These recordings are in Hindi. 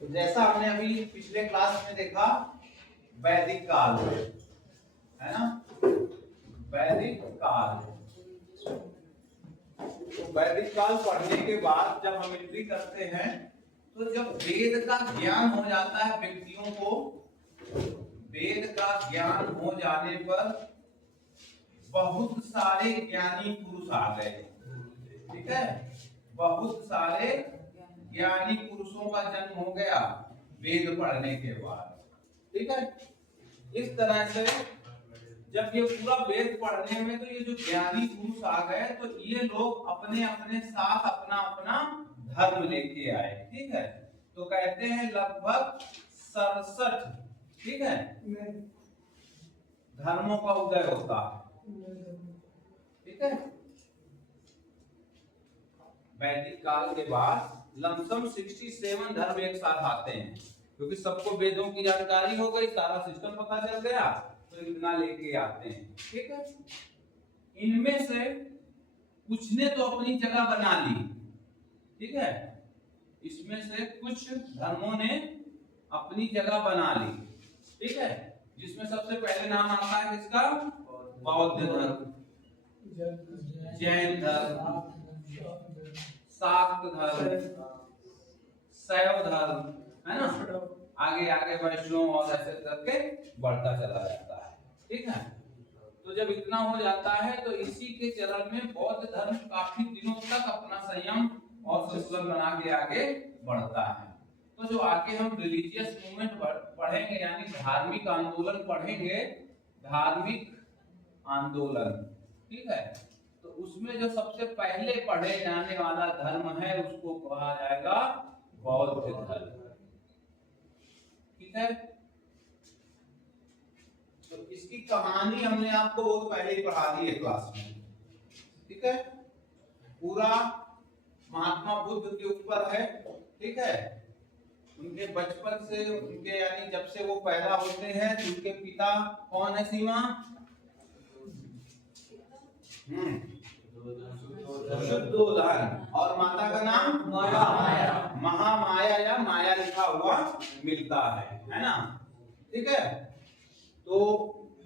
तो जैसा हमने अभी पिछले क्लास में देखा वैदिक काल है ना, वैदिक काल। तो वैदिक काल पढ़ने के बाद जब हम एंट्री करते हैं तो जब वेद का ज्ञान हो जाता है व्यक्तियों को, वेद का ज्ञान हो जाने पर बहुत सारे ज्ञानी पुरुष आ गए। ठीक है, बहुत सारे ज्ञानी पुरुषों का जन्म हो गया वेद पढ़ने के बाद। ठीक है, इस तरह से जब ये पूरा वेद पढ़ने में तो ये जो ज्ञानी पुरुष आ गए तो ये लोग अपने अपने साथ अपना अपना धर्म लेके आए। ठीक है, तो कहते हैं लगभग 67, ठीक है, धर्मों का उदय होता है। ठीक है, वैदिक काल के बाद लमसम 67 धर्म एक साथ आते हैं, क्योंकि सबको वेदों की जानकारी हो गई, सारा सिस्टम पता चल गया, तो इतना लेके आते हैं। ठीक है, इनमें से कुछ ने तो अपनी जगह बना ली। ठीक है, इसमें से कुछ धर्मों ने अपनी जगह बना ली। ठीक है, जिसमें सबसे पहले नाम आता है किसका? बौद्ध धर्म, जैन धर्म, शाक्त धर्म, शैव धर्म, है ना, आगे आगे वैष्णव और ऐसे करके बढ़ता चला जाता है। ठीक है, तो जब इतना हो जाता है तो इसी के चरण में बौद्ध धर्म काफी दिनों तक अपना संयम और संतुलन बना के आगे बढ़ता है। तो जो आगे हम रिलीजियस मूवमेंट पढ़ेंगे, यानी धार्मिक आंदोलन पढ़ेंगे, धार्मिक आंदोलन, ठीक है, तो उसमें जो सबसे पहले पढ़े जाने वाला धर्म है उसको कहा जाएगा बौद्ध धर्म। ठीक है, तो इसकी कहानी हमने आपको बहुत पहले ही पढ़ा दी है क्लास में। ठीक है, पूरा महात्मा बुद्ध के ऊपर है। ठीक है, उनके बचपन से उनके, यानी जब से वो पैदा होते हैं तो उनके पिता कौन है सीमा? शुद्धोधन, और माता का नाम माया, महामाया या माया लिखा हुआ मिलता है ना। ठीक है, तो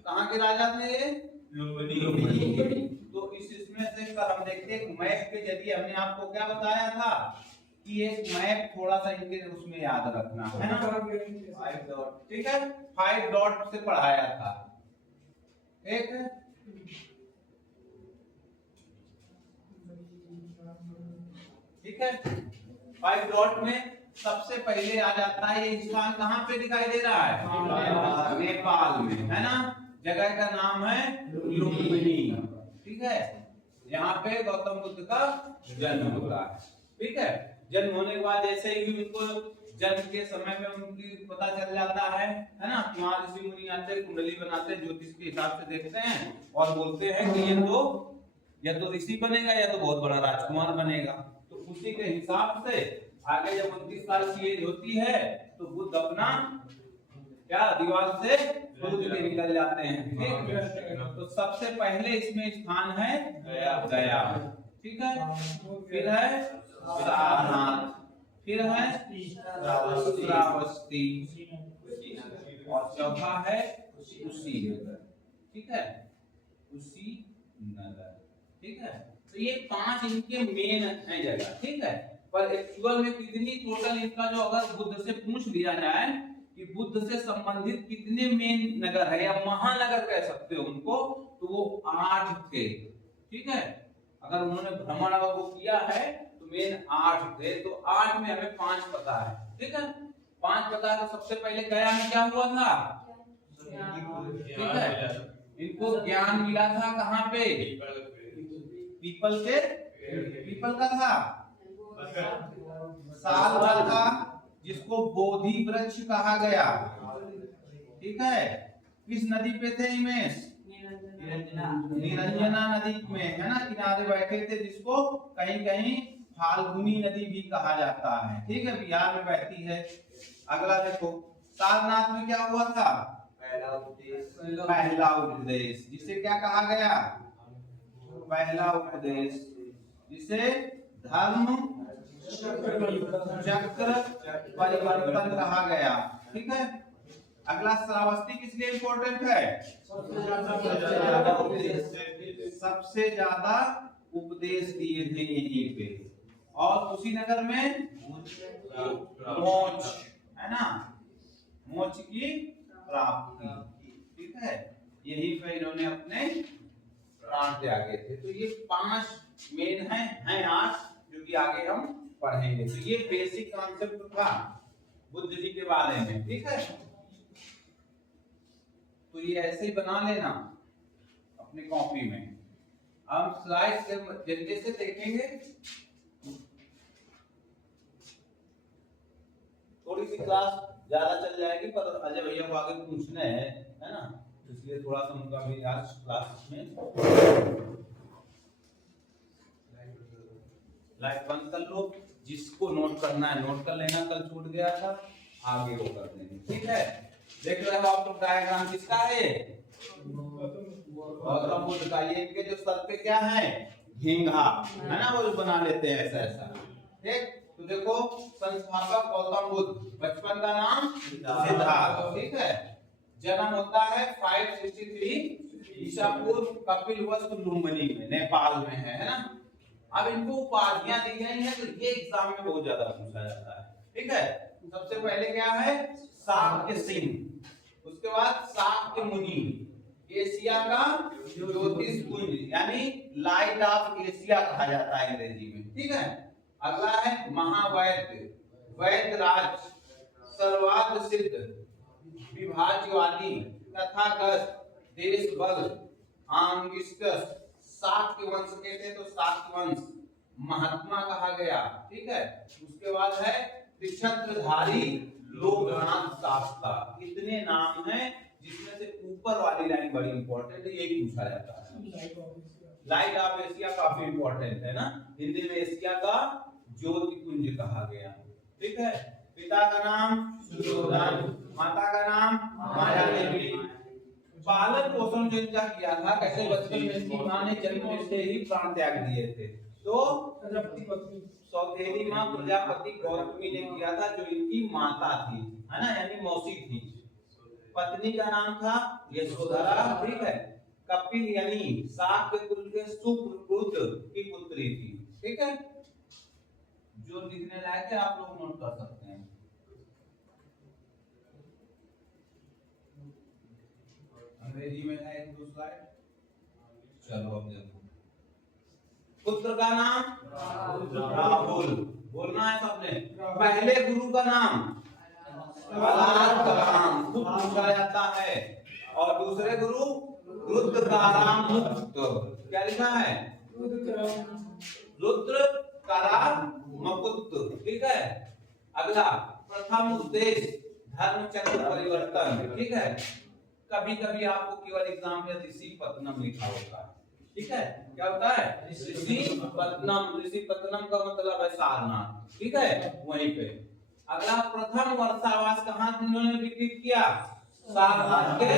कहाँ के राजा थे ये? लुम्बिनी। तो इसमें से कल हम देखते हैं मैप के जरिए हमने आपको क्या बताया था कि एक मैप थोड़ा सा इनके उसमें याद रखना है ना, 5 डॉट। ठीक है, 5 डॉट से पढ़ाया था। ठीक है, ठीक है, 5 डॉट में सबसे पहले आ जाता है ये स्थान कहाँ पे दिखाई दे रहा है? नेपाल में, है ना। जगह का नाम है लुम्बिनी। ठीक है, यहाँ पे गौतम बुद्ध का जन्म होता है। ठीक है, जन्म होने के बाद जैसे ही उनको जन्म के समय में उनकी पता चल जाता है ना, वहाँ ऋषि मुनि आते, कुंडली बनाते, ज्योतिष के हिसाब से देखते हैं और बोलते हैं कि ये तो या तो ऋषि बनेगा या तो बहुत बड़ा राजकुमार बनेगा। तो उसी के हिसाब से आगे जब 29 साल की एज होती है तो बुद्ध अपना क्या दीवार से कूद के निकल जाते हैं। ठीक, तो सबसे पहले इसमें स्थान है गया। ठीक है, फिर है सारनाथ, फिर है श्रावस्ती, और चौथा है कुशीनगर। ठीक है, कुशीनगर। ठीक है, तो ये 5 इनके मेन है जगह। ठीक है, पर एक्चुअल में कितनी टोटल इनका जो अगर बुद्ध से पूछ लिया जाए कि बुद्ध से संबंधित कितने मेन नगर है या महानगर कह सकते हो उनको, तो वो 8 थे। ठीक है, अगर उन्होंने भ्रमण अगर वो किया है तो मेन 8 थे, तो 8 में हमें 5 पता है। ठीक है, 5 पता है। तो सबसे पहले गया में क्या हुआ था? ठीक है, इनको ज्ञान मिला था कहाँ पे? पीपल के, पीपल का था साल का था, जिसको बोधि वृक्ष कहा गया। ठीक है, किस नदी पे थे हिमेश? निरंजना नदी में, है ना, किनारे बैठे थे, जिसको कहीं कहीं फाल्गुनी नदी भी कहा जाता है। ठीक है, बिहार में बहती है। अगला देखो, सारनाथ में क्या हुआ था? पहला उपदेश, जिसे क्या कहा गया? पहला उपदेश, जिसे धर्म चक्र परिवर्तन कहा गया। ठीक है, अगला श्रावस्ती किस लिए इंपॉर्टेंट है? सबसे ज्यादा उपदेश दिए थे यहीं पे, और कुशीनगर में मोक्ष है ना, मोक्ष की प्राप्ति। ठीक है, यही पे इन्होंने अपने प्राण त्यागे थे। तो ये 5 मेन हैं 8 जो कि आगे हम पढ़ेंगे। तो ये बेसिक कॉन्सेप्ट था बुद्ध जी के बारे में। ठीक है, तो ये ऐसे ही बना लेना अपनी कॉपी में। हम स्लाइड से जल्दी से देखेंगे, थोड़ी सी क्लास ज्यादा चल जाएगी, पर अजय भैया को आगे पूछना है ना, इसलिए थोड़ा सा उनका भी आज क्लास में लाइट बंद कर लो। जिसको नोट करना है नोट कर लेना, कल छूट गया था, आगे वो कर देंगे। ठीक है, देख रहे हो आप लोग डायग्राम किसका है? गौतम बुद्ध का। ये इनके जो सर पे क्या है? घिंगा है ना, वो बना लेते हैं ऐसा ऐसा। ठीक, तो देखो संस्थापक गौतम बुद्ध, बचपन का नाम सिद्धार्थ। ठीक है, जन्म होता है 563 ईसा पूर्व कपिलवस्तु लुम्बिनी में, नेपाल में है ना। अब इनको उपाधियां दी गई हैं, तो ये एग्जाम में बहुत ज्यादा पूछा जाता है। ठीक है, सबसे पहले क्या है? शाक्य सिंह, उसके बाद शाक्य मुनि, एशिया का ज्योतिष पुंज यानी लाइट ऑफ एशिया कहा जाता है अंग्रेजी में। ठीक है, अगला है महावैद्य, वैद्यराज, सर्वार्थ सिद्ध, विभाज्यवादी, तथागत, देश बल, आंगिष्टस, शाक्य वंश के थे तो शाक्य वंश, महात्मा कहा गया। ठीक है, उसके बाद है त्रिछत्रधारी, लोकनाथ शास्ता। इतने नाम हैं, जिसमें से ऊपर वाली लाइन बड़ी इंपॉर्टेंट है, यही पूछा जाता है। लाइट ऑफ एशिया काफी इंपॉर्टेंट है ना, हिंदी में एशिया का ज्योतिपुंज कहा गया। ठीक है, पिता का नाम सुयोधन, माता का नाम माया देवी। पालन पोषण जो इनका किया था, कैसे बचपन में इनकी मां ने जन्म से ही प्राण त्याग दिए थे, तो सौतेली मां प्रजापति गौतमी ने किया था, जो इनकी माता थी है ना, यानी मौसी थी। पत्नी का नाम था यशोधरा। ठीक है, कपिल यानी शाक्य कुल के सुपुत्र की पुत्री थी। ठीक है, जो लिखने लायक है आप लोग नोट कर सकते हैं। अंग्रेजी में है एक दो स्लाइड, चलो अब देखो। पुत्र का नाम राहुल, बोलना है सबने। पहले गुरु का नाम कलाम, खूब पूछा जाता है। और दूसरे गुरु रुद्रकाराम मुक्त। क्या लिखा है? रुद्रकाराम मुक्त। ठीक है, अगला प्रथम उद्देश्य धर्म चक्र परिवर्तन। ठीक है, कभी कभी आपको केवल एग्जाम में ऋषि पत्नम लिखा होता है। ठीक है, क्या होता है? ऋषि पत्नम। ऋषि पत्नम का मतलब है सारनाथ। ठीक है, वहीं पे। अगला प्रथम वर्षावास कहाँ इन्होंने विकसित किया? सारनाथ के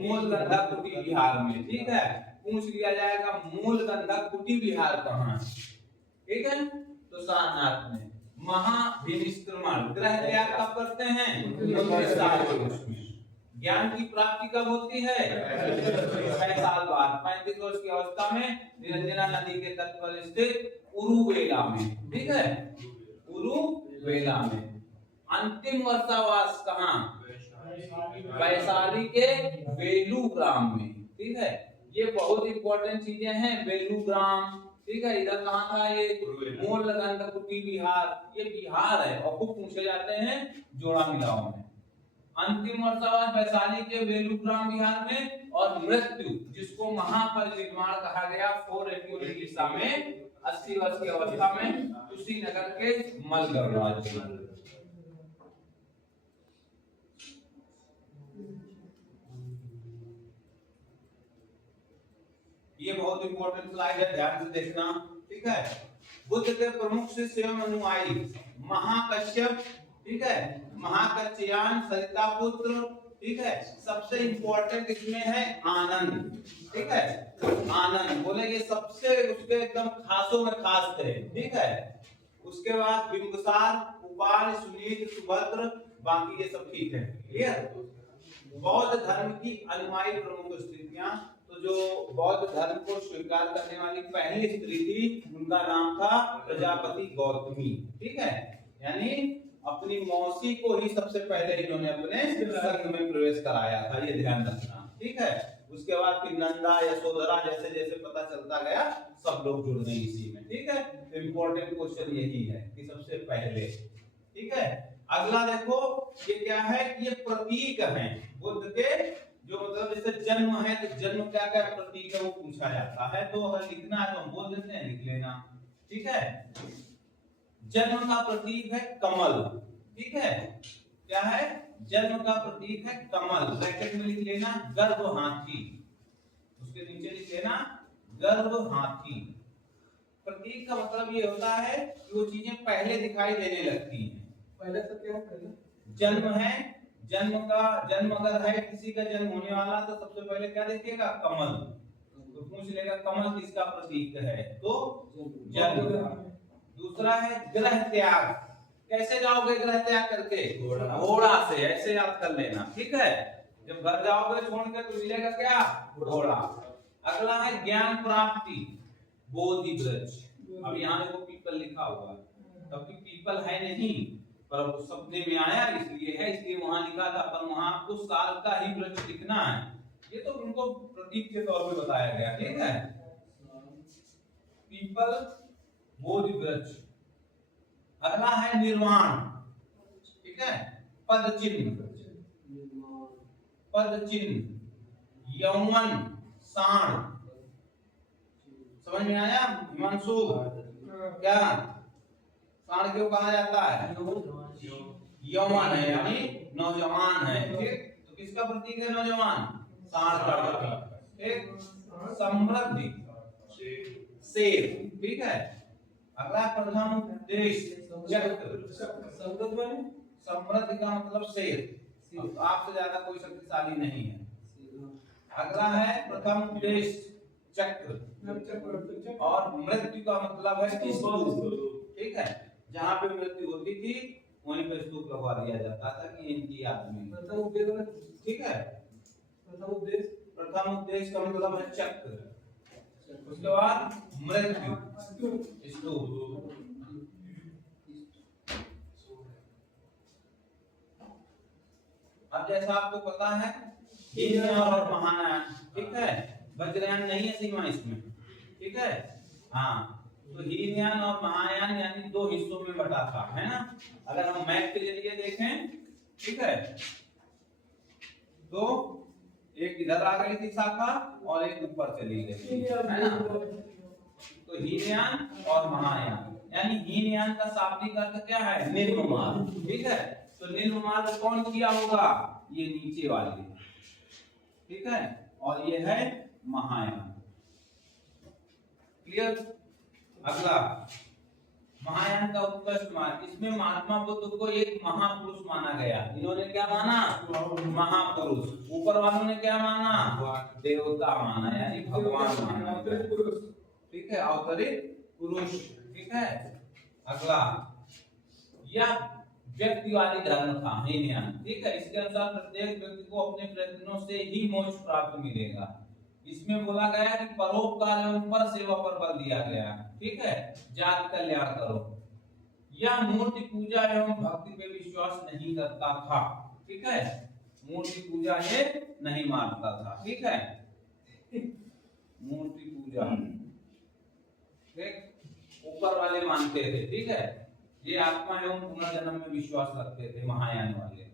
मूल गंधक कुटी बिहार में। ठीक है, पूछ लिया जाएगा मूल गंधक कुटी बिहार कहाँ है? ठीक है, तो सारनाथ में। महाभिनिष्क्रमण, ग्रह त्याग कब करते हैं? 29 साल के उसमें। ज्ञान की प्राप्ति कब होती है? 6 साल बाद। 35 वर्ष की अवस्था में निरंजना नदी के तट पर स्थित उरुवेला में। ठीक है, उरुवेला में। अंतिम वर्षावास कहाँ? वैशाली के बेलू ग्राम में। ठीक है, ये बहुत इंपॉर्टेंट चीजें हैं। बेलू ग्राम, ठीक है, इधर कहाँ था? ये मूल गंधक कुटी बिहार, ये बिहार है और खूब पूछे जाते हैं जोड़ा मिलाओ में। अंतिम वर्षावास वैशाली के बेलूग्राम बिहार में। और मृत्यु जिसको महापरिनिर्वाण कहा गया 480 ईसा में, 80 वर्ष की अवस्था में, कुशीनगर के मलगढ़ राज्य में। ये बहुत इंपॉर्टेंट स्लाइड है, ध्यान से देखना। ठीक है, बुद्ध के प्रमुख शिष्य एवं अनुयायी महाकश्यप। ठीक है, महाकच्छयान, सरिता पुत्र। ठीक है, सबसे इंपॉर्टेंट इसमें है आनंद। ठीक है, आनंद बोले ये सबसे उसके एकदम खासों में खास थे। ठीक है, उसके बाद बिंबसार, उपाल, सुनीत, सुभद्र, बाकी ये सब ठीक है। क्लियर। बौद्ध धर्म की अनुयायी प्रमुख स्त्रियां, तो जो बौद्ध धर्म को स्वीकार करने वाली पहली स्त्री थी उनका नाम था प्रजापति गौतमी। ठीक है, यानी अपनी मौसी को ही सबसे पहले इन्होंने अपने संघ में प्रवेश कराया था, ये ध्यान रखना। ठीक है, उसके बाद फिर नंदा, यशोधरा, जैसे जैसे पता चलता गया सब लोग जुड़ गए इसी में। ठीक है, तो इम्पोर्टेंट क्वेश्चन यही है कि सबसे पहले। ठीक है, अगला देखो ये क्या है, ये प्रतीक हैं बुद्ध के, जो मतलब जैसे जन्म है तो जन्म क्या क्या प्रतीक है वो पूछा जाता है, तो अगर लिखना है तो हम बोल देते हैं, लिख लेना। ठीक है, जन्म का प्रतीक है कमल। ठीक है, क्या है, जन्म का प्रतीक है कमल, ब्रैकेट में लिख लेना गर्भ हाथी, उसके नीचे लिख लेना गर्भ हाथी। प्रतीक का मतलब ये होता है कि वो चीजें पहले दिखाई देने लगती हैं। पहले तो क्या है, जन्म है, जन्म अगर है किसी का जन्म होने वाला तो सबसे पहले क्या देखिएगा, कमल, तो पूछ लेगा कमल किसका प्रतीक है, तो जन्म। दूसरा है ग्रह त्याग, कैसे जाओगे ग्रह त्याग करके, घोड़ा से, ऐसे याद कर लेना। ठीक है, जब घर जाओगे छोड़ के तो मिलेगा क्या, घोड़ा। अगला है ज्ञान प्राप्ति, बोधि वृक्ष। अब यहाँ देखो पीपल लिखा हुआ है, तब पीपल है नहीं पर वो सपने में आया इसलिए है, इसलिए वहां लिखा था, पर वहां आपको साल का ही वृक्ष लिखना है, ये तो उनको प्रतीक के तौर पे बताया गया। ठीक है, पीपल, बोधि वृक्ष। अगला है निर्वाण। ठीक है, पद चिन्ह, पद चिन्ह, यौवन, साण। समझ में आया हिमांशु, क्या साण क्यों कहा जाता है, यौवन है यानी नौजवान है। ठीक, तो किसका प्रतीक है नौजवान, साण का प्रतीक। ठीक, समृद्धि, शेर। ठीक है, अगला प्रथम उद्देश चक्र, समृद्धि का मतलब शेर, आपसे ज्यादा कोई शक्तिशाली नहीं है। अगला है प्रथम उद्देश चक्र, और मृत्यु का मतलब है स्तूप। ठीक है, जहाँ पे मृत्यु होती थी वहीं पे स्तूप लगवा दिया जाता था कि इनकी याद में। ठीक है, प्रथम उद्देश्य का मतलब है चक्र, उसके बाद मृत्यु, स्तूप। अब जैसा आपको पता है हीनयान और महायान, ठीक है, वज्रयान नहीं है सीमा इसमें। ठीक है, हाँ, तो हीनयान और महायान यानी दो हिस्सों में बटा था, है ना। अगर हम मैप के जरिए देखें, ठीक है, तो एक इधर आ गई थी शाखा और एक ऊपर चली गई, है ना। तो हीनयान और महायान, यानी हीनयान का शाब्दिक अर्थ क्या है, निम्न मार्ग। ठीक है, तो निम्न मार्ग कौन किया होगा, ये नीचे वाले। ठीक है, और ये है महायान। क्लियर। अगला महायान का उत्कृष्ट मार्ग, इसमें महात्मा बुद्ध को एक महापुरुष माना गया। इन्होंने क्या माना, महापुरुष। ऊपर वालों ने क्या माना, देवता माना, यानी भगवान माना। ठीक है, अवतरित पुरुष। ठीक है, अगला यह व्यक्तिवादी धर्म था हीनयान। ठीक है, इसके अनुसार प्रत्येक व्यक्ति को अपने प्रयत्नों से ही मोक्ष प्राप्त मिलेगा। इसमें बोला गया कि परोपकार एवं पर सेवा पर बल दिया गया। ठीक है, जात कल्याण करो। यह मूर्ति पूजा एवं भक्ति पे विश्वास नहीं करता था। ठीक है, मूर्ति पूजा ये नहीं मानता था। ठीक है, मूर्ति पूजा ऊपर वाले मानते थे। ठीक है, ये आत्मा एवं पुनर्जन्म में विश्वास रखते थे महायान वाले।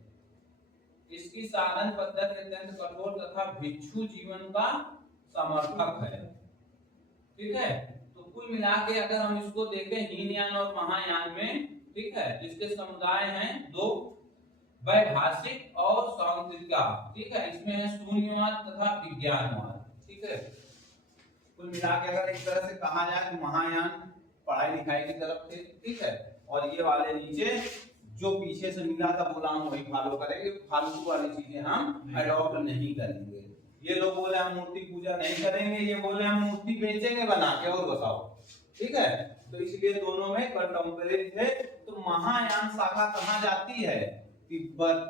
इसकी साधन पद्धति अत्यंत कठोर तथा भिक्षु जीवन का समर्थक है। ठीक है, तो कुल मिला के अगर हम इसको देखें हीनयान और महायान में, ठीक है, इसके समुदाय हैं दो, वैभाषिक और सांख्यिका। ठीक है, इसमें है शून्यवाद तथा विज्ञानवाद। ठीक है, कुल मिला के अगर एक तरह से कहा जाए तो महायान पढ़ाई लिखाई की तरफ थे। ठीक है, और ये वाले नीचे जो पीछे से मिला था बोला हम वही फॉलो करेंगे, फालतू वाली चीजें हम अडॉप्ट नहीं करेंगे। ये लोग बोले हम मूर्ति पूजा नहीं करेंगे, ये बोले हम मूर्ति बेचेंगे बना के, और बताओ। ठीक है, तो इसलिए दोनों में कंटेम्परेरी थे। तो महायान शाखा कहाँ जाती है? तिब्बत,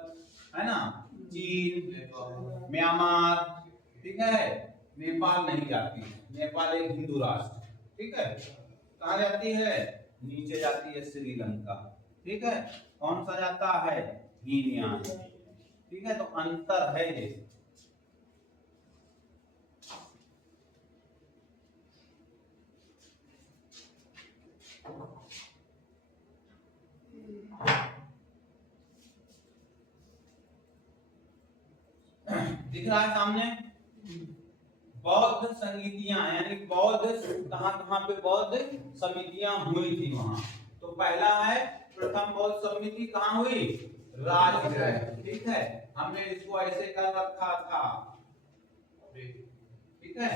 है ना, चीन, म्यांमार, ठीक है, नेपाल नहीं जाती है। नेपाल एक हिंदू राष्ट्र, ठीक है। कहाँ जाती है? नीचे जाती है श्रीलंका, ठीक है। कौन सा जाता है? हीनयान, ठीक है। तो अंतर है ये। दिख रहा है सामने? बौद्ध संगीतियां, यानी बौद्ध कहां कहां पे बौद्ध समितियां हुई थी वहां। तो पहला है प्रथम बौद्ध समिति कहां हुई? राजगृह, ठीक है। हमने इसको ऐसे कर रखा था, ठीक है।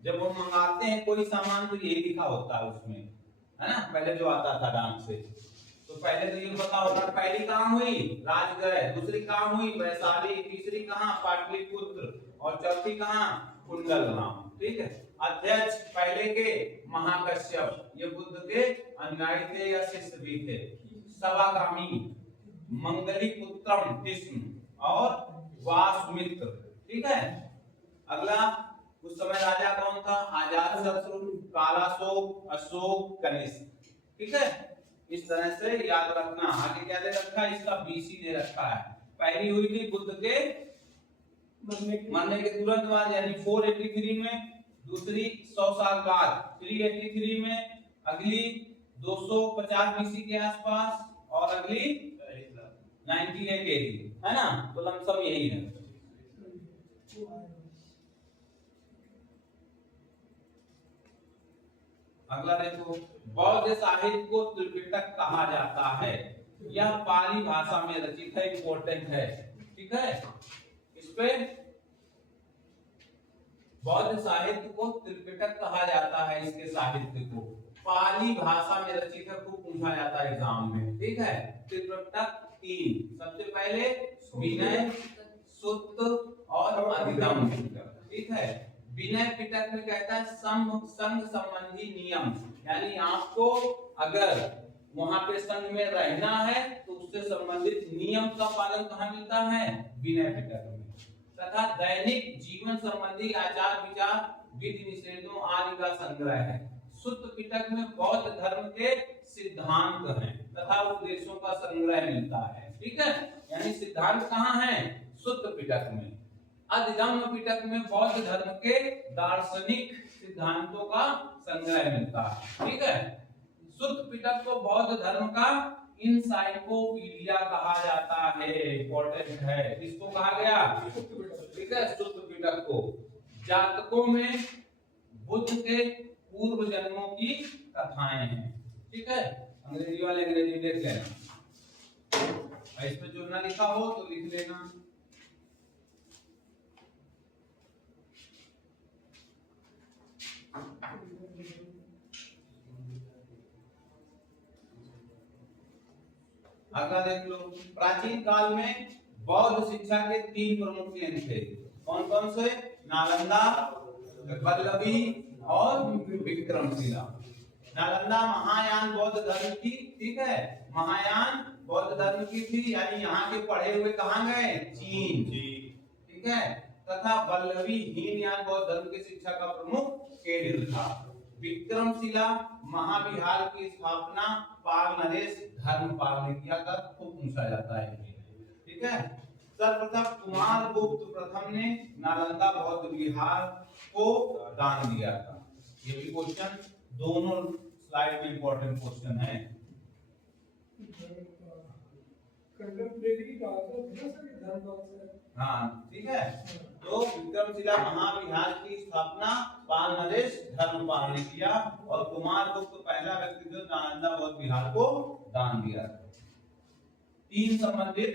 जब हम मंगाते हैं कोई सामान तो यही लिखा होता है उसमें, है ना, पहले जो आता था डाक से। तो पहले तो ये पता होगा पहली कहां हुई? राजगृह, दूसरी कहां हुई? वैशाली, तीसरी कहां? पाटलिपुत्र, और चौथी कहां? कुंडलगांव, ठीक है। अध्यक्ष पहले के महाकश्यप, ये बुद्ध के अनुयायी थे या शिष्य भी थे। सवागामी मंगलीपुत्रम कृष्ण और वासुमित्र, ठीक है। अगला, उस समय राजा कौन था? अजातशत्रु, कालाशोक, अशोक, कनिष्क, ठीक है। इस तरह से याद रखना। आगे क्या दे रखा है? इसका बीसी दे रखा है। पहली हुई थी बुद्ध के मरने के तुरंत बाद, यानी 483 में। दूसरी 100 साल बाद 383 में। अगली 250 बीसी के आसपास, और अगली 98 एडी, है ना। तो लमसम यही है। अगला देखो, बौद्ध साहित्य को त्रिपिटक कहा जाता है। यह पाली भाषा में रचित है, इंपॉर्टेंट है, ठीक है। इस पे बौद्ध साहित्य को त्रिपिटक कहा जाता है। इसके साहित्य को पाली भाषा में रचित है, खूब पूछा जाता है एग्जाम में, ठीक है। त्रिपिटक 3, सबसे पहले विनय, सुत्त और अधिगम, ठीक है। विनय पिटक में कहता है संघ संबंधी नियम, यानी आपको अगर वहां पे संघ में रहना है तो उससे संबंधित नियम का पालन कहाँ मिलता है? विनय पिटक में। तथा दैनिक जीवन संबंधी आचार विचार, विधि निषेधों आदि का संग्रह है। सुत्त पिटक में बौद्ध धर्म के सिद्धांत हैं तथा उपदेशों का संग्रह मिलता है, ठीक है। यानी सिद्धांत कहाँ है? सुत्त पिटक में। अधिगम पिटक में बौद्ध धर्म के दार्शनिक सिद्धांतों का संग्रह मिलता है, ठीक है। सुत्त पिटक को बौद्ध धर्म का इनसाइक्लोपीडिया कहा जाता है, इंपॉर्टेंट है। इसको कहा गया, ठीक है, सुत्त पिटक को। जातकों में बुद्ध के पूर्व जन्मों की कथाएं हैं, ठीक है। अंग्रेजी वाले अंग्रेजी देख लेना, इसमें जो ना लिखा हो तो लिख लेना। अगला देख लो, प्राचीन काल में बौद्ध शिक्षा के 3 प्रमुख केंद्र थे। कौन कौन से? नालंदा, वल्लभी और विक्रमशिला। नालंदा महायान बौद्ध धर्म की, ठीक है, महायान बौद्ध धर्म की थी, यानी यहाँ के पढ़े हुए कहाँ गए? चीन, ठीक है। तथा वल्लभी हीनयान बौद्ध धर्म की शिक्षा का प्रमुख केंद्र था। विक्रमशिला महाविहार की स्थापना पाल नरेश धर्मपाल ने किया था, खूब पूछा जाता है, ठीक है। सर्वप्रथम कुमार गुप्त प्रथम ने नालंदा बौद्ध विहार को दान दिया था। ये भी क्वेश्चन दोनों स्लाइड में इंपॉर्टेंट क्वेश्चन है। हाँ, ठीक है। तो विक्रमशिला महाविहार की स्थापना पाल नरेश धर्मपाल ने किया, और कुमार गुप्त पहला व्यक्ति जो नालंदा बौद्ध विहार को दान दिया। 3 संबंधित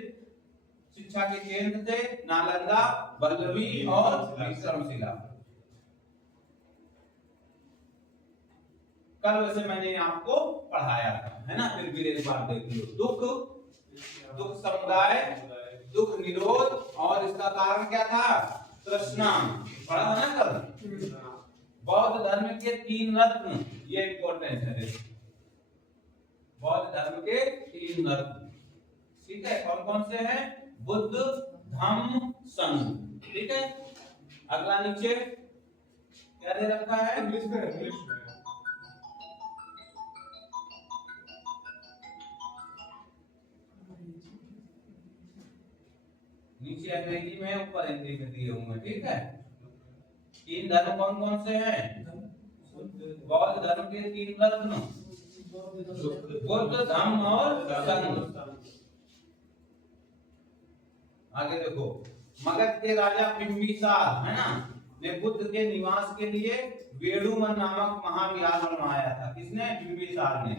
शिक्षा के केंद्र थे, नालंदा, वल्लभी और विक्रमशिला। कल वैसे मैंने आपको पढ़ाया था, है ना, फिर भी एक बार देख लो। दुख समुदाय, दुख निरोध, और इसका कारण क्या था? तृष्णा, पढ़ा था ना कल। बौद्ध धर्म के 3 रत्न, ये इंपॉर्टेंट है। बौद्ध धर्म के 3 रत्न, ठीक है, कौन कौन से हैं? बुद्ध, धम्म, संघ। ठीक है, अगला नीचे क्या दे रखा है? इंग्लिश में। नीचे अंग्रेजी में, ऊपर हिंदी में दिए हुए। ठीक है, 3 धर्म कौन कौन से हैं? बौद्ध धर्म के 3 रत्न, बुद्ध, धम्म और संघ। आगे देखो, मगध के राजा बिंबिसार, है ना, ने बुद्ध के निवास के लिए वेणुवन नामक महाविहार बनवाया था। किसने? बिंबिसार ने।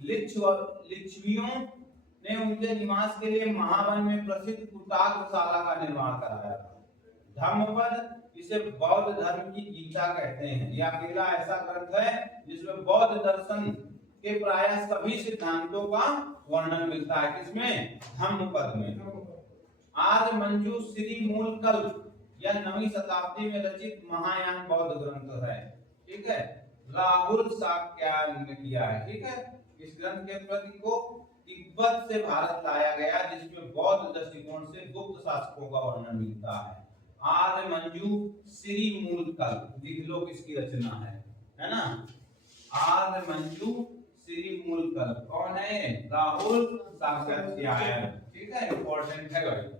लिच्छवियों ने उनके निवास के लिए महावन में प्रसिद्ध कुटाग्रशाला का निर्माण कराया था। धम्मपद, इसे बौद्ध धर्म की गीता कहते हैं। यह अकेला ऐसा ग्रंथ है जिसमें बौद्ध दर्शन के प्राय सभी सिद्धांतों का वर्णन मिलता है। किसमें? धम्मपद में। आर्य मंजू श्री मूलकल्प, यह 9वीं शताब्दी में रचित महायान बौद्ध ग्रंथ है। ठीक है, राहुल साक्यायन ने किया है। ठीक है, इस ग्रंथ के प्रति को तिब्बत से भारत लाया गया, जिसमें बौद्ध दृष्टिकोण से गुप्त शासकों का वर्णन मिलता है। आर्य मंजू श्री मूलकल्प, लिख लो किसकी रचना है ना? आर्य मंजू श्री मूलकल्प कौन है? राहुल साक्यायन। ठीक है, इंपॉर्टेंट है भाई।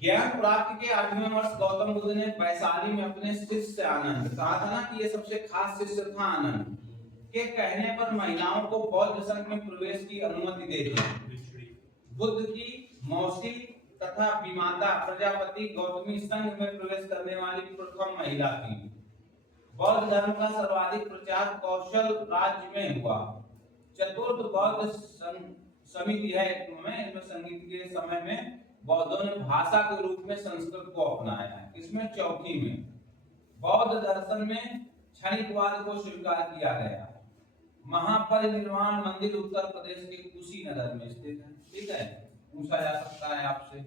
ज्ञान प्राप्ति के 8वें वर्ष गौतम बुद्ध ने वैशाली में अपने शिष्य आनंद, कहा था ना कि ये सबसे खास शिष्य था आनंद, के कहने पर महिलाओं को बौद्ध संघ में प्रवेश की अनुमति दे दी। बुद्ध की मौसी तथा विमाता प्रजापति गौतमी संघ में प्रवेश करने वाली प्रथम महिला थी। बौद्ध धर्म का सर्वाधिक प्रचार कौशल राज्य में हुआ। चतुर्थ बौद्ध समिति है इसमें संगीत के समय में बौद्धों ने भाषा के रूप में संस्कृत को अपनाया है। इसमें चौथी में बौद्ध दर्शन में क्षणिकवाद को स्वीकार किया गया। महापरिनिर्वाण मंदिर उत्तर प्रदेश के कुशीनगर में स्थित है। ठीक है, पूछा जा सकता है आपसे।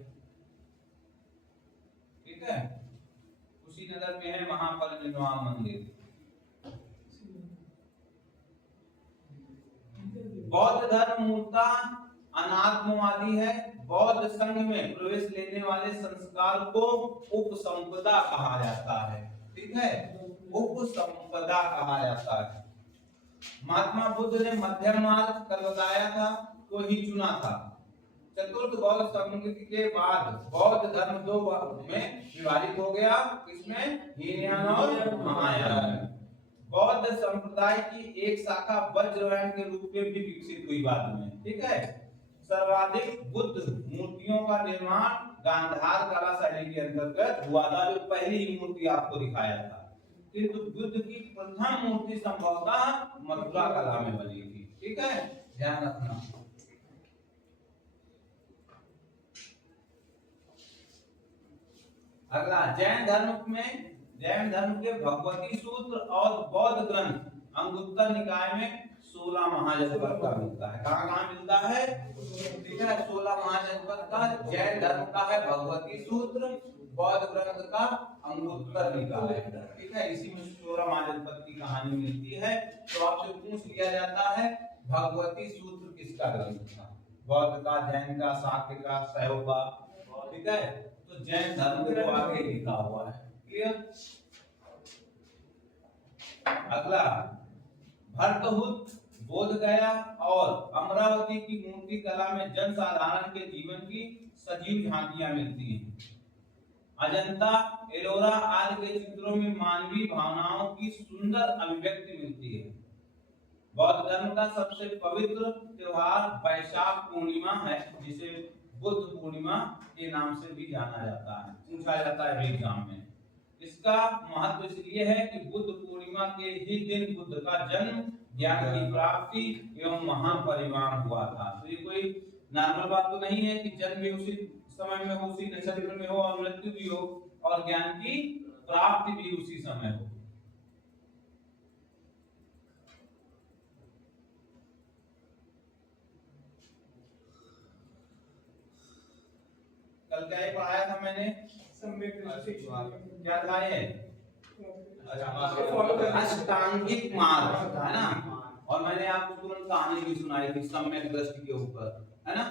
ठीक है, कुशीनगर में है महापरिनिर्वाण मंदिर। बौद्ध धर्म मूलतः अनात्मवादी है। बौद्ध संघ में प्रवेश लेने वाले संस्कार को उपसंपदा कहा जाता है। ठीक है, उपसंपदा कहा जाता है। महात्मा बुद्ध ने मध्यम मार्ग कल बताया था तो ही चुना था। चतुर्थ बौद्ध संगति के बाद बौद्ध धर्म 2 में विभाजित हो गया। इसमें हीनयान और महायान। बौद्ध संप्रदाय की एक शाखा वज्रयान के रूप में भी विकसित हुई बाद में। ठीक है, सर्वाधिक बुद्ध मूर्तियों का निर्माण गांधार कला शैली के अंतर्गत हुआ था, जो पहली मूर्ति आपको दिखाया था। किंतु बुद्ध की प्रथम मूर्ति संभवतः मथुरा कला में बनी थी। ठीक है, ध्यान रखना। अगला जैन धर्म के भगवती सूत्र और बौद्ध ग्रंथ अंगुत्तर निकाय में 16 महाजनपद का मिलता है। कहाँ मिलता है? ठीक है, 16 महाजनपद का जैन धर्म का है भगवती सूत्र, बौद्ध ग्रंथ का अंगुत्तर निकाय। ठीक है, इसी में 16 महाजनपद की कहानी मिलती है। तो आपसे पूछ लिया जाता है भगवती सूत्र किसका ग्रंथ था? बौद्ध का, जैन का, शाक्य का, शैव का। ठीक है, तो जैन धर्म को आगे लिखा हुआ है। क्लियर? अगला भरतहुत, बोधगया और अमरावती की मूर्ति कला में जन साधारण के जीवन की सजीव झांकियां मिलती हैं। अजंता, एलोरा आदि के चित्रों में मानवीय भावनाओं की सुंदर अभिव्यक्ति मिलती है। बौद्ध धर्म का सबसे पवित्र त्योहार वैशाख पूर्णिमा है, जिसे बुद्ध पूर्णिमा के नाम से भी जाना जाता है। पूछा जाता है एग्जाम में। इसका महत्व इसलिए है कि बुद्ध पूर्णिमा के ही दिन बुद्ध का जन्म, ज्ञान की प्राप्ति एवं महापरिनिर्वाण हुआ था। तो ये कोई नॉर्मल बात तो नहीं है कि जन्म भी उसी समय में हो, उसी नक्षत्र में हो और मृत्यु भी हो और ज्ञान की प्राप्ति भी उसी समय हो। कल क्या ये पढ़ाया था मैंने, क्या था ये, अष्टांगिक मार्ग, है ना। और मैंने आपको तुरंत कहानी भी सुनाई थी सम्यक दृष्टि के ऊपर, है ना,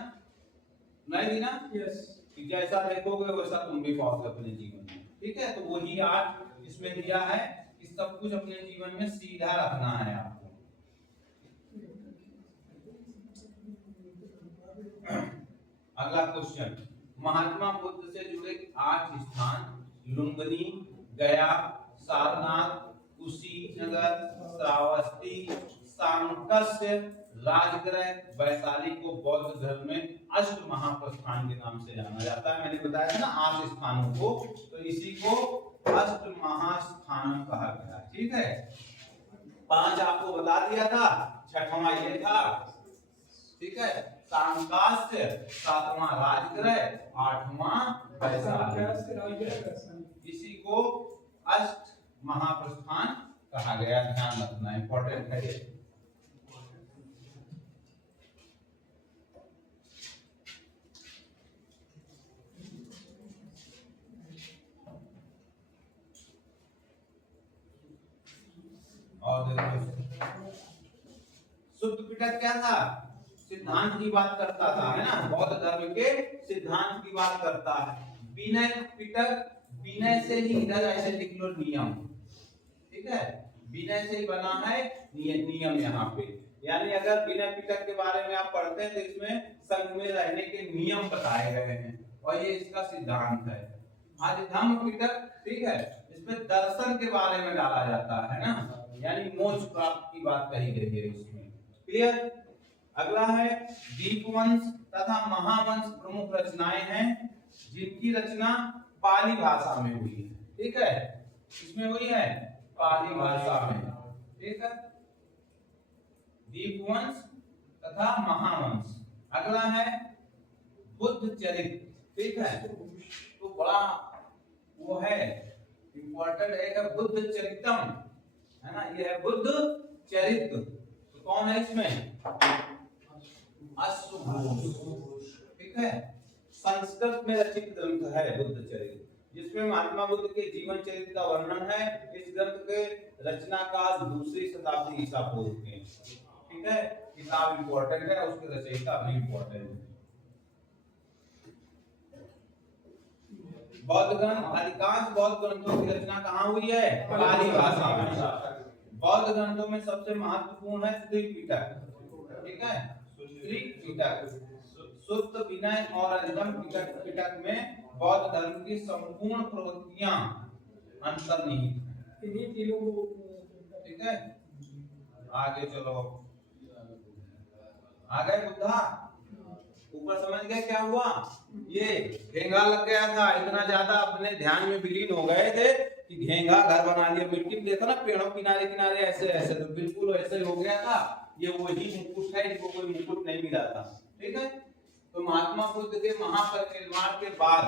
सुनाई थी ना। यस। कि जैसा देखोगे वैसा तुम भी पाओगे अपने जीवन में, ठीक है। तो वही आज इसमें दिया है कि सब कुछ अपने जीवन में सीधा रखना है आपको। अगला क्वेश्चन, महात्मा बुद्ध से जुड़े 8 स्थान लुम्बिनी, गया, सारनाथ, कुशीनगर, श्रावस्ती, सांकस्य, राजगृह, वैशाली को बौद्ध धर्म में अष्ट महाप्रस्थान के नाम से जाना जाता है। मैंने बताया था ना 8 स्थानों को, तो इसी को अष्ट महास्थान कहा गया, ठीक है। 5 आपको बता दिया था, 6वां ये था, ठीक है। सांकास्य, 7वां राजगृह, 8वां वैशाली, इसी को अष्ट महाप्रस्थान कहा गया। ध्यान रखना, इंपॉर्टेंट है ये। और शुद्ध पिटक क्या था, सिद्धांत की बात करता था, है ना, बौद्ध धर्म के सिद्धांत की बात करता है। विनय पिटक, विनय से ही इधर ऐसे लिख लो नियम, ठीक है, विनय से ही बना है नियम यहाँ पे। यानी अगर विनय पिटक के बारे में आप पढ़ते हैं तो इसमें संघ में रहने के नियम बताए गए हैं और ये इसका सिद्धांत है। आज धम्म पिटक, ठीक है, इसमें दर्शन के बारे में डाला जाता है ना, यानी मोक्ष प्राप्त की बात कही गई है इसमें, क्लियर। अगला है दीपवंश तथा महावंश प्रमुख रचनाएं हैं जिनकी रचना पाली भाषा में हुई है, ठीक है, इसमें हुई है पाली भाषा में, ठीक है, दीपवंश तथा महावंश। अगला है बुद्ध चरित्र, ठीक है, तो बड़ा वो है इंपॉर्टेंट है बुद्ध चरितम, है ना, ये है बुद्ध चरित्र। तो कौन है इसमें, अश्वघोष, ठीक है, संस्कृत में रचित ग्रंथ है बुद्ध चरित्र, जिसमें महात्मा बुद्ध के जीवन चरित्र का वर्णन है। इस ग्रंथ के रचनाकार 2री शताब्दी ईसा पूर्व के, ठीक है, किताब इंपॉर्टेंट है, उसके रचयिता भी इंपॉर्टेंट है। बौद्ध ग्रंथ, अधिकांश बौद्ध ग्रंथों की रचना कहाँ हुई है, पाली भाषा में। बौद्ध ग्रंथों में सबसे महत्वपूर्ण है त्रिपिटक, ठीक है, त्रिपिटक, सुत्त, विनय और अंतम पिटक में बौद्ध धर्म की संपूर्ण प्रवृत्तियां अंतर्निहित हैं, ठीक है। आगे चलो, आगे बुद्धा ऊपर समझ गए क्या हुआ, ये घेंगा लग गया था, इतना ज्यादा अपने ध्यान में विलीन हो गए थे कि घेंगा घर बना लिया। मिट्टी में देखो ना पेड़ों किनारे किनारे ऐसे ऐसे, तो बिल्कुल ऐसे हो गया था। ये वही मुकुट है, इनको कोई मुकुट नहीं मिला था, ठीक है। तो महात्मा बुद्ध के महापरिनिर्वाण के बाद,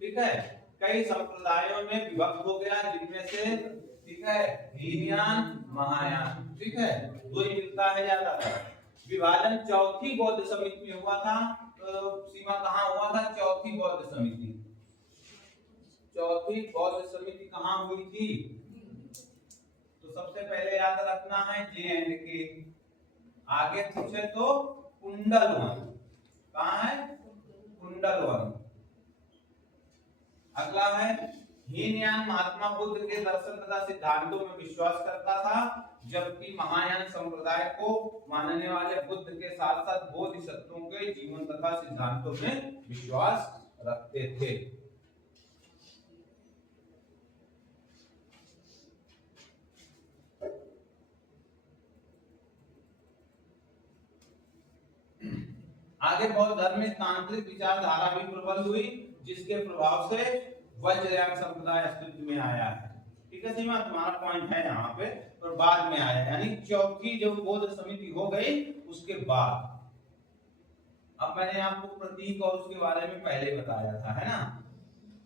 ठीक है, कई संप्रदायों में विभक्त हो गया, जिनमें से, ठीक है, हीनयान, महायान, ठीक है, दो ही मिलता है ज्यादातर। विभाजन चौथी बौद्ध समिति में हुआ था, तो सीमा कहाँ हुआ था, चौथी बौद्ध समिति। चौथी बौद्ध समिति कहाँ हुई थी, तो सबसे पहले याद रखना है JNK, आगे पूछे तो कुंडलवन, कहाँ है, कुंडलवन। अगला है हीनयान, महात्मा बुद्ध के दर्शन तथा सिद्धांतों में विश्वास करता था, जबकि महायान संप्रदाय को मानने वाले बुद्ध के साथ साथ बोधिसत्वों के जीवन तथा सिद्धांतों में विश्वास रखते थे। आगे बौद्ध धर्म में तांत्रिक विचारधारा भी प्रबल हुई, जिसके प्रभाव से वज्रयान संप्रदाय अस्तित्व में आया है, ठीक है। सीमा तुम्हारा पॉइंट है यहाँ पे, और बाद में आया, यानी चौथी जो बौद्ध समिति हो गई उसके बाद। अब मैंने आपको प्रतीक और उसके बारे में पहले बताया था, है ना,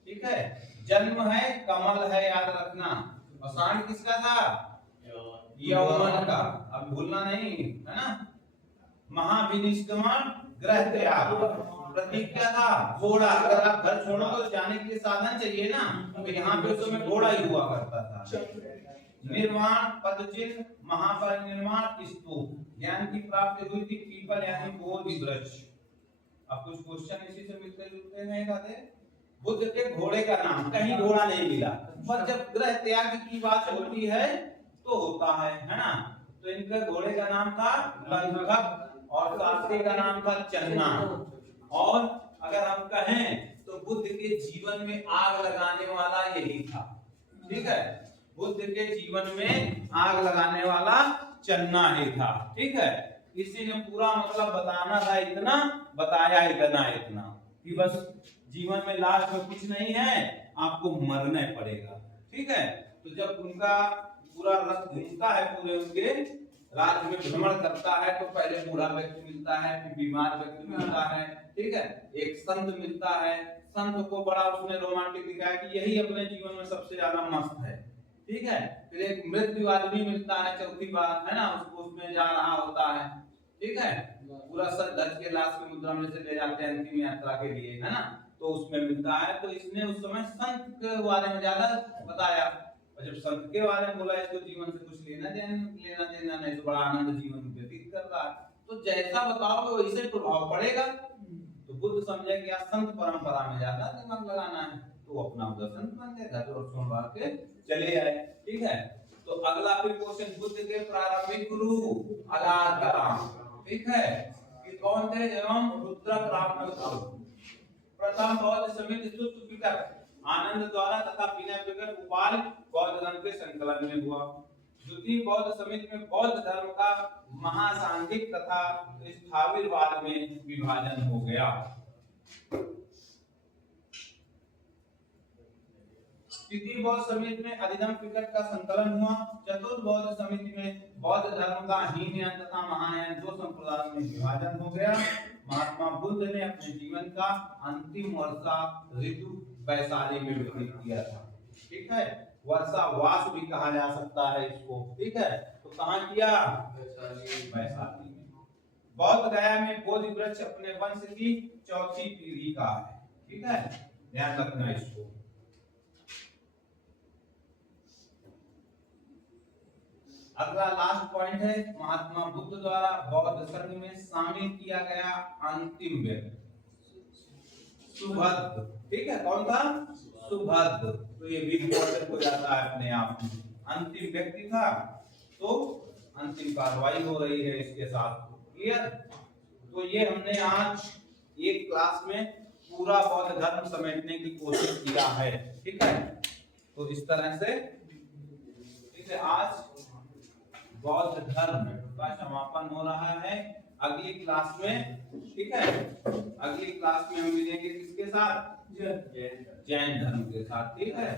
ठीक है। जन्म है, कमल है, याद रखना। अवसान किसका था, यौवन का, अब भूलना नहीं, है ना। महाविनिष्क्रमण, ग्रह त्याग, प्रतीक क्या था? घोड़ा। अगर आप घर छोड़ो तो जाने के लिए साधन चाहिए ना, तो यहाँ पे उस समय घोड़ा ही हुआ करता था। निर्वाण पद चिन्ह, महापरिनिर्वाण स्तूप। ज्ञान की प्राप्ति हुई थी पीपल यानी बोधि वृक्ष। अब कुछ क्वेश्चन इसी से मिलते जुलते हैं। कहते बुद्ध के घोड़े का नाम, कहीं घोड़ा नहीं मिला, पर जब गृह त्याग की बात होती है तो होता है ना। तो इनके घोड़े का नाम था गंधक और सारथी का नाम था चन्ना। और अगर हम कहें तो बुद्ध के जीवन में आग लगाने वाला यही था। ठीक है, बुद्ध के जीवन में आग लगाने वाला चन्ना ही था। ठीक है, इसी ने पूरा मतलब बताना था, इतना बताया, इतना कि बस जीवन में लास्ट में कुछ नहीं है, आपको मरना पड़ेगा। ठीक है, तो जब उनका पूरा रथ घूमता है, पूरे उनके राज्य में भ्रमण करता है, तो पहले बूढ़ा व्यक्ति मिलता है, फिर बीमार व्यक्ति मिलता है। ठीक है, एक संत मिलता है, संत को बड़ा उसने रोमांटिक दिखाया कि यही अपने जीवन में सबसे ज्यादा मस्त है। ठीक है, फिर एक मृत्यु आदमी मिलता है, चौथी बात है ना, उसको उसमें जा रहा होता है। ठीक है, पूरा सर धज के लाश की मुद्रा में से ले जाते हैं अंतिम यात्रा के लिए, है ना, तो उसमें मिलता है। तो इसने उस समय संत के बारे में ज्यादा बताया, और जब संत के बारे में बोला इसको जीवन से कुछ लेना देना नहीं, तो बड़ा आनंद जीवन व्यतीत कर रहा है। तो जैसा बताओगे वैसे प्रभाव पड़ेगा। तो बुद्ध समझे कि संत परंपरा में ज्यादा दिमाग लगाना है, तो अपना उधर संत बन गए, घर और सोमवार के चले आए। ठीक है, तो अगला फिर क्वेश्चन, बुद्ध के प्रारंभिक गुरु अलारकराम। ठीक है, कि कौन थे? एवं रुद्रक रामपुत्र। प्रथम बौद्ध समिति सुत्त पिटक आनंद द्वारा तथा विनय प्रकट उपाल बौद्ध धर्म के संकलन में हुआ। द्वितीय बौद्ध समिति में बौद्ध धर्म का महासांघिक तथा स्थाविरवाद में विभाजन हो गया। तृतीय बौद्ध समिति में अधिगम पिटक का संकलन हुआ। चतुर्थ बौद्ध समिति में बौद्ध धर्म का हीनयान तथा महायान दो संप्रदायों में विभाजन हो गया। महात्मा बुद्ध ने अपने जीवन का अंतिम वर्षा ऋतु वैशाली में व्यतीत किया था। ठीक है, वर्षा वास भी कहा जा सकता है इसको। ठीक है, तो कहाँ किया? वैशाली में। बौद्ध गया में बोधि वृक्ष अपने वंश की चौथी पीढ़ी का है। ठीक है, ध्यान रखना इसको। अगला लास्ट पॉइंट है, महात्मा बुद्ध द्वारा बौद्ध संघ में शामिल किया गया अंतिम व्यक्ति सुभद्र। ठीक है, कौन था? सुभद्र। तो ये भी इम्पोर्टेंट हो जाता है अपने आप में, अंतिम व्यक्ति था, तो अंतिम कार्रवाई हो रही है इसके साथ। क्लियर? तो ये हमने आज एक क्लास में पूरा बौद्ध धर्म समेटने की कोशिश किया है। ठीक है, तो इस तरह से ठीक है, आज बौद्ध धर्म का समापन हो रहा है। अगली क्लास में, ठीक है, अगली क्लास में हम मिलेंगे किसके साथ? जैन धर्म के साथ। ठीक है।